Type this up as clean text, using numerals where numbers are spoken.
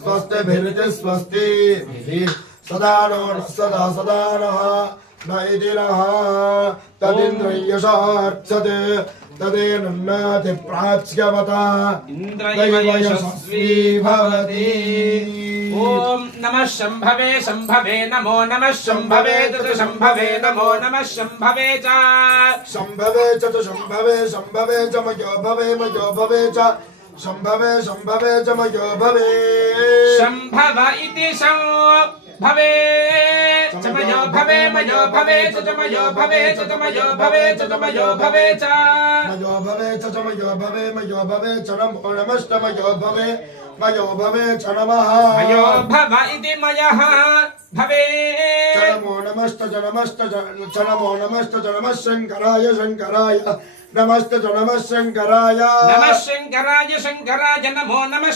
स्वस्तिभिरिति स्वस्तिभिः सदा नो सदा सदा नः न इति नः तदिन्द्रियशार्चते तदेनन्नाति प्राच्यवता इंद्रयशस्वी भवति। ओम नमः शंभवे शंभवे नमो नमः शंभवे तत् शंभवे नमो नमः शंभवे च शंभवे च शंभवे शंभवे च मयो भवे च शंभवे शंभवे च मयो भवे शंभव इति शंभवे चमयो भवे मयो भवे च चमयो भवे च चमयो भवे च चमयो भवे च मयो भवे च चमयो भवे मयो भवे च नमो नमश्च मयो भवे च नमः मयो भव इति मयः भवे च नमो नमश्च च नमो नमश्च च नमः शंकराय नमश्च च नमः शंकराय शंकराय नमो नमः